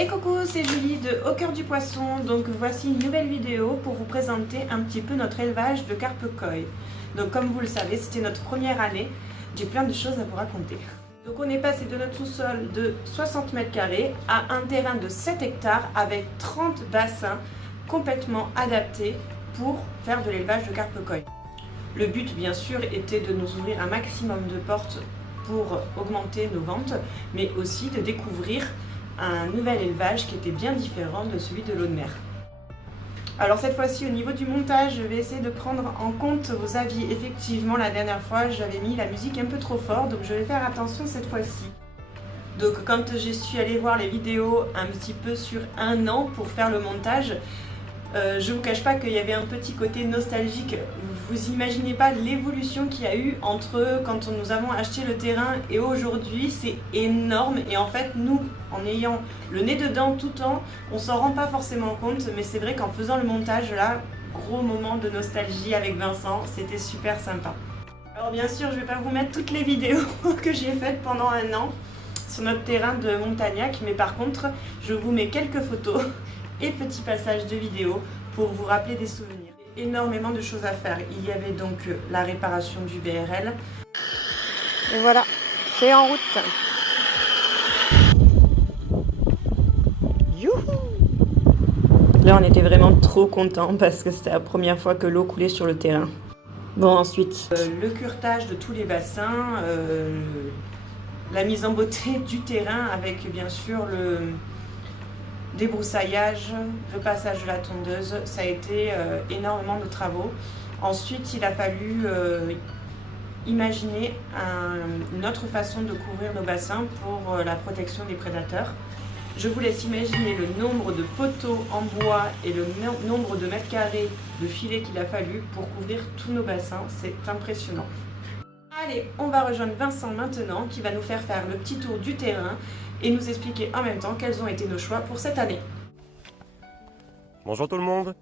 Et coucou, c'est Julie de Au Cœur du Poisson. Donc voici une nouvelle vidéo pour vous présenter un petit peu notre élevage de carpe koi. Donc comme vous le savez, c'était notre première année. J'ai plein de choses à vous raconter. Donc on est passé de notre sous-sol de 60 mètres carrés à un terrain de 7 hectares avec 30 bassins complètement adaptés pour faire de l'élevage de carpe koi. Le but bien sûr était de nous ouvrir un maximum de portes pour augmenter nos ventes, mais aussi de découvrir un nouvel élevage qui était bien différent de celui de l'eau de mer. Alors cette fois-ci au niveau du montage, je vais essayer de prendre en compte vos avis. Effectivement la dernière fois j'avais mis la musique un peu trop fort, donc je vais faire attention cette fois-ci. Donc quand je suis allée voir les vidéos un petit peu sur un an pour faire le montage, je vous cache pas qu'il y avait un petit côté nostalgique. Vous imaginez pas l'évolution qu'il y a eu entre quand nous avons acheté le terrain et aujourd'hui, c'est énorme. Et en fait, nous, en ayant le nez dedans tout le temps, on s'en rend pas forcément compte. Mais c'est vrai qu'en faisant le montage, là, gros moment de nostalgie avec Vincent, c'était super sympa. Alors bien sûr, je vais pas vous mettre toutes les vidéos que j'ai faites pendant un an sur notre terrain de Montagnac, mais par contre, je vous mets quelques photos et petits passages de vidéos pour vous rappeler des souvenirs. Énormément de choses à faire. Il y avait donc la réparation du BRL. Et voilà, c'est en route. Youhou! Là, on était vraiment trop contents parce que c'était la première fois que l'eau coulait sur le terrain. Bon, ensuite, le curtage de tous les bassins, la mise en beauté du terrain avec bien sûr le débroussaillage, le passage de la tondeuse, ça a été énormément de travaux. Ensuite, il a fallu imaginer une autre façon de couvrir nos bassins pour la protection des prédateurs. Je vous laisse imaginer le nombre de poteaux en bois et le nombre de mètres carrés de filets qu'il a fallu pour couvrir tous nos bassins. C'est impressionnant. Allez, on va rejoindre Vincent maintenant qui va nous faire le petit tour du terrain et nous expliquer en même temps quels ont été nos choix pour cette année. Bonjour tout le monde.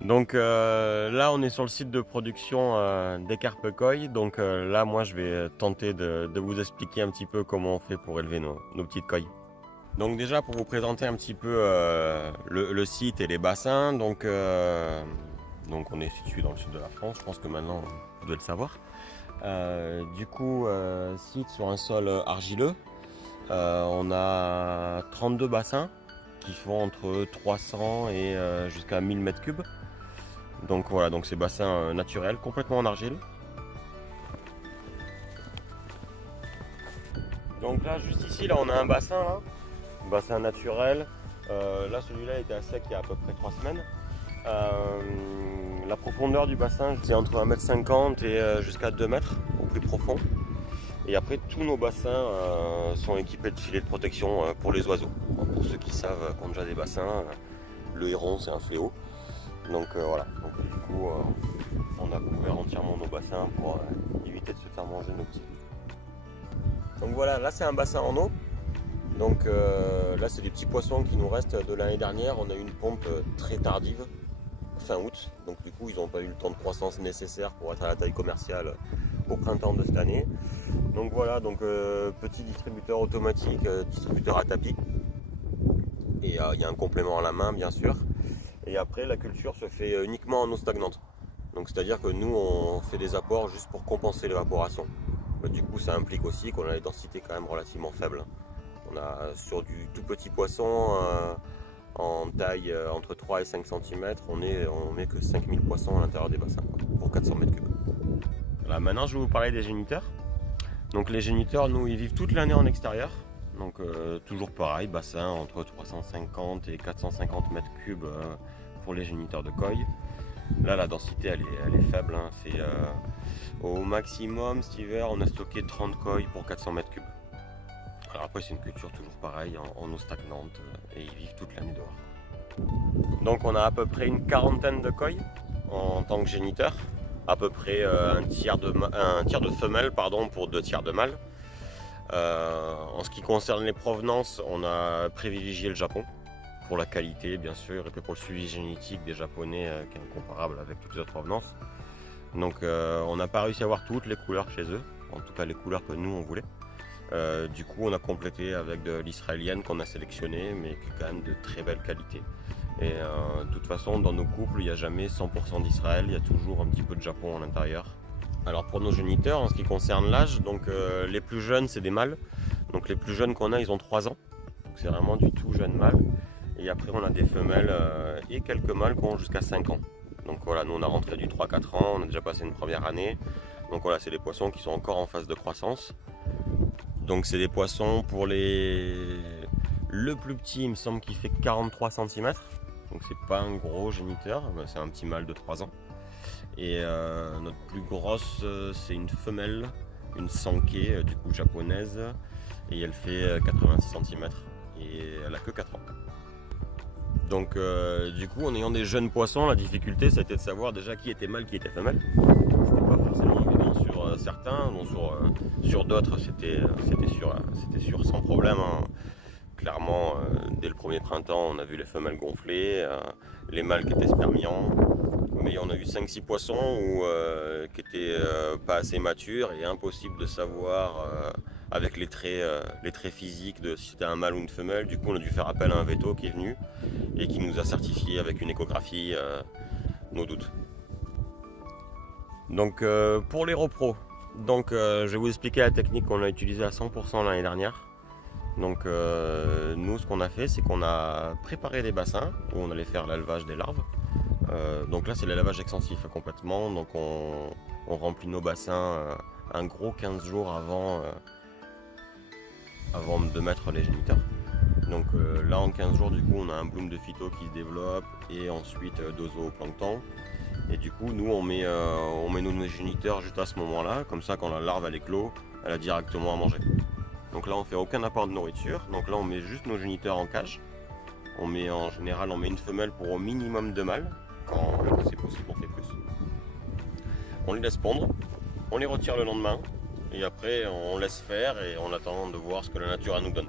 Donc là on est sur le site de production des carpe koi. Donc là moi je vais tenter de vous expliquer un petit peu comment on fait pour élever nos petites koi. Donc déjà pour vous présenter un petit peu le site et les bassins. Donc on est situé dans le sud de la France, je pense que maintenant vous devez le savoir. Du coup site sur un sol argileux. On a 32 bassins qui font entre 300 et jusqu'à 1000 m3. Donc voilà, donc c'est bassins naturels, complètement en argile. Donc là, juste ici, là on a un bassin, là, un bassin naturel. Là, celui-là était à sec il y a à peu près 3 semaines. La profondeur du bassin, c'est entre 1,50 m et jusqu'à 2 m au plus profond. Et après, tous nos bassins sont équipés de filets de protection pour les oiseaux. Pour ceux qui savent qu'on a déjà des bassins, le héron c'est un fléau. Donc voilà, donc, du coup on a couvert entièrement nos bassins pour éviter de se faire manger nos petits. Donc voilà, là c'est un bassin en eau. Donc là c'est des petits poissons qui nous restent de l'année dernière. On a eu une pompe très tardive, fin août. Donc du coup ils n'ont pas eu le temps de croissance nécessaire pour être à la taille commerciale au printemps de cette année. Donc voilà, donc petit distributeur automatique, distributeur à tapis. Et il y a un complément à la main bien sûr. Et après la culture se fait uniquement en eau stagnante. Donc c'est à dire que nous on fait des apports juste pour compenser l'évaporation. Du coup ça implique aussi qu'on a des densités quand même relativement faibles. On a sur du tout petit poisson en taille entre 3 et 5 cm, on met que 5000 poissons à l'intérieur des bassins pour 400 m3. Voilà, maintenant je vais vous parler des géniteurs. Donc les géniteurs, nous, ils vivent toute l'année en extérieur. Donc toujours pareil, bassin entre 350 et 450 m3 pour les géniteurs de koi. Là, la densité, elle est faible. Hein. C'est au maximum, cet hiver, on a stocké 30 koi pour 400 m3. Alors après, c'est une culture toujours pareil, en eau stagnante, et ils vivent toute l'année dehors. Donc on a à peu près une quarantaine de koi en tant que géniteur. À peu près un tiers de femelles pour 2 tiers de mâles. En ce qui concerne les provenances, on a privilégié le Japon pour la qualité bien sûr et puis pour le suivi génétique des japonais qui est incomparable avec toutes les autres provenances. Donc on n'a pas réussi à avoir toutes les couleurs chez eux, en tout cas les couleurs que nous on voulait. Du coup on a complété avec de l'israélienne qu'on a sélectionnée, mais qui est quand même de très belle qualité. Et de toute façon dans nos couples il n'y a jamais 100% d'Israël, il y a toujours un petit peu de Japon à l'intérieur. Alors pour nos géniteurs, en ce qui concerne l'âge, donc les plus jeunes c'est des mâles. Donc les plus jeunes qu'on a ils ont 3 ans, donc c'est vraiment du tout jeune mâle. Et après on a des femelles et quelques mâles qui ont jusqu'à 5 ans. Donc voilà, nous on a rentré du 3-4 ans, on a déjà passé une première année. Donc voilà, c'est des poissons qui sont encore en phase de croissance. Donc c'est des poissons pour les... Le plus petit il me semble qu'il fait 43 cm. Donc c'est pas un gros géniteur, c'est un petit mâle de 3 ans. Et notre plus grosse c'est une femelle, une sankei du coup japonaise. Et elle fait 86 cm et elle a que 4 ans. Donc du coup en ayant des jeunes poissons, la difficulté c'était de savoir déjà qui était mâle, qui était femelle. C'était pas forcément évident sur certains, bon, sur d'autres c'était sûr sans problème. Hein. Clairement dès le premier printemps on a vu les femelles gonfler, les mâles qui étaient spermiants. Mais on a eu 5-6 poissons qui étaient pas assez matures et impossible de savoir avec les traits physiques de si c'était un mâle ou une femelle. Du coup on a dû faire appel à un veto qui est venu et qui nous a certifié avec une échographie nos doutes. Donc pour les repros, donc, je vais vous expliquer la technique qu'on a utilisée à 100% l'année dernière. Donc nous ce qu'on a fait c'est qu'on a préparé des bassins où on allait faire l'élevage des larves. Donc là c'est l'élevage extensif complètement, donc on remplit nos bassins un gros 15 jours avant de mettre les géniteurs. Donc là en 15 jours du coup on a un bloom de phyto qui se développe et ensuite d'ozoplancton. Et du coup nous on met nos géniteurs juste à ce moment là, comme ça quand la larve elle éclot, elle a directement à manger. Donc là on fait aucun apport de nourriture, donc là on met juste nos géniteurs en cage. En général on met une femelle pour au minimum 2 mâles. Quand c'est possible, on fait plus. On les laisse pondre, on les retire le lendemain, et après on laisse faire et on attend de voir ce que la nature nous donne.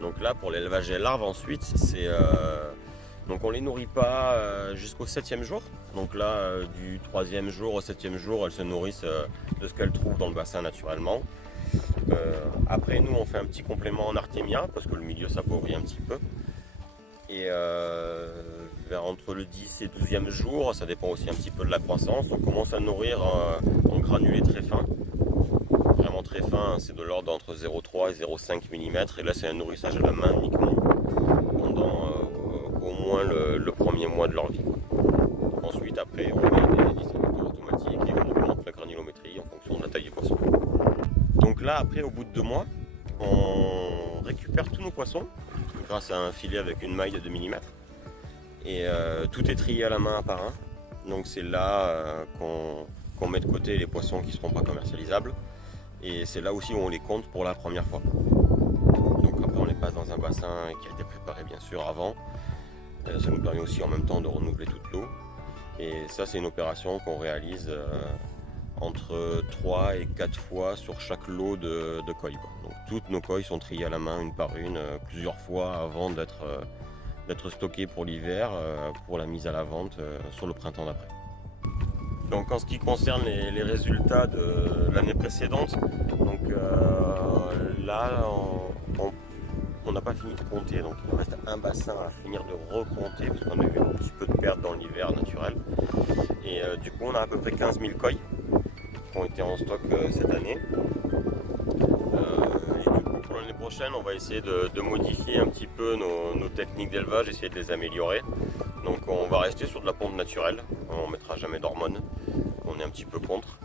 Donc là, pour l'élevage des larves, ensuite, donc on les nourrit pas jusqu'au 7e jour. Donc là, du 3e jour au 7e jour, elles se nourrissent de ce qu'elles trouvent dans le bassin naturellement. Après, nous, on fait un petit complément en artémia, parce que le milieu s'appauvrit un petit peu. Et vers entre le 10 et 12e jour, ça dépend aussi un petit peu de la croissance, on commence à nourrir en granulés très fins. Vraiment très fin, c'est de l'ordre entre 0,3 et 0,5 mm. Et là c'est un nourrissage à la main uniquement pendant au moins le premier mois de leur vie. Ensuite après on met des distributeurs automatiques et on augmente la granulométrie en fonction de la taille du poisson. Donc là après au bout de 2 mois, on récupère tous nos poissons grâce à un filet avec une maille de 2 mm. Et tout est trié à la main un par un. Donc c'est là qu'on met de côté les poissons qui ne seront pas commercialisables. Et c'est là aussi où on les compte pour la première fois. Donc après on les passe dans un bassin qui a été préparé bien sûr avant. Ça nous permet aussi en même temps de renouveler toute l'eau. Et ça c'est une opération qu'on réalise entre 3 et 4 fois sur chaque lot de koi. Donc toutes nos koi sont triées à la main une par une plusieurs fois avant d'être stockées pour l'hiver, pour la mise à la vente sur le printemps d'après. Donc en ce qui concerne les résultats de l'année précédente, donc là on n'a pas fini de compter, donc il nous reste un bassin à finir de recompter parce qu'on a eu un petit peu de perte dans l'hiver naturel. Et du coup on a à peu près 15 000 koi qui ont été en stock cette année. Et du coup pour l'année prochaine on va essayer de modifier un petit peu nos techniques d'élevage, essayer de les améliorer. Donc on va rester sur de la ponte naturelle, on ne mettra jamais d'hormones, on est un petit peu contre.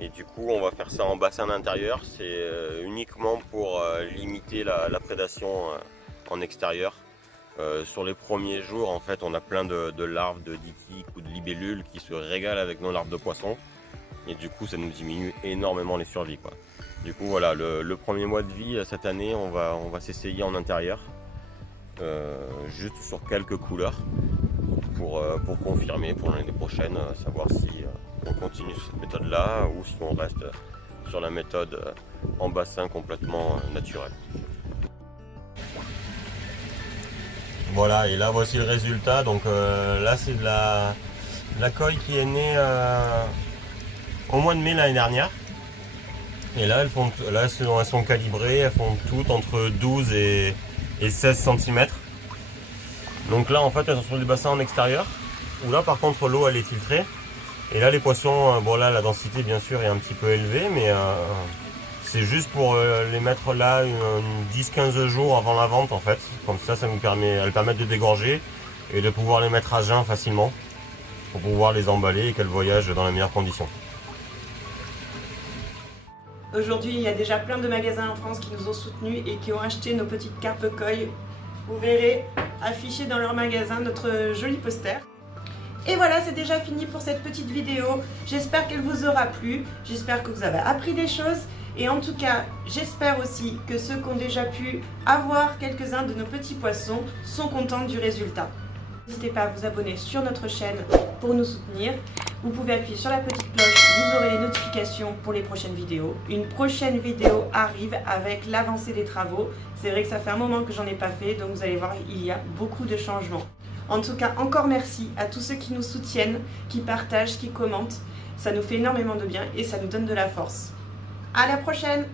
Et du coup on va faire ça en bassin d'intérieur, c'est uniquement pour limiter la prédation en extérieur. Sur les premiers jours en fait on a plein de larves de ditiques ou de libellules qui se régalent avec nos larves de poissons. Et du coup ça nous diminue énormément les survies, quoi. Du coup voilà, le premier mois de vie cette année on va s'essayer en intérieur, juste sur quelques couleurs. Pour confirmer pour l'année prochaine, savoir si on continue sur cette méthode là ou si on reste sur la méthode en bassin complètement naturel. Voilà, et là voici le résultat. Donc là c'est de la koi qui est née au mois de mai l'année dernière. Et là, elles sont calibrées, elles font toutes entre 12 et 16 cm. Donc là, en fait, elles sont sur des bassins en extérieur, où là, par contre, l'eau, elle est filtrée. Et là, les poissons, bon là, la densité, bien sûr, est un petit peu élevée, mais c'est juste pour les mettre là 10-15 jours avant la vente, en fait. Comme ça, elles permettent de dégorger et de pouvoir les mettre à jeun facilement, pour pouvoir les emballer et qu'elles voyagent dans les meilleures conditions. Aujourd'hui, il y a déjà plein de magasins en France qui nous ont soutenus et qui ont acheté nos petites carpes koi. Vous verrez affiché dans leur magasin notre joli poster. Et voilà, c'est déjà fini pour cette petite vidéo. J'espère qu'elle vous aura plu. J'espère que vous avez appris des choses. Et en tout cas, j'espère aussi que ceux qui ont déjà pu avoir quelques-uns de nos petits poissons sont contents du résultat. N'hésitez pas à vous abonner sur notre chaîne pour nous soutenir. Vous pouvez appuyer sur la petite cloche, vous aurez les notifications pour les prochaines vidéos. Une prochaine vidéo arrive avec l'avancée des travaux. C'est vrai que ça fait un moment que j'en ai pas fait, donc vous allez voir, il y a beaucoup de changements. En tout cas, encore merci à tous ceux qui nous soutiennent, qui partagent, qui commentent. Ça nous fait énormément de bien et ça nous donne de la force. À la prochaine!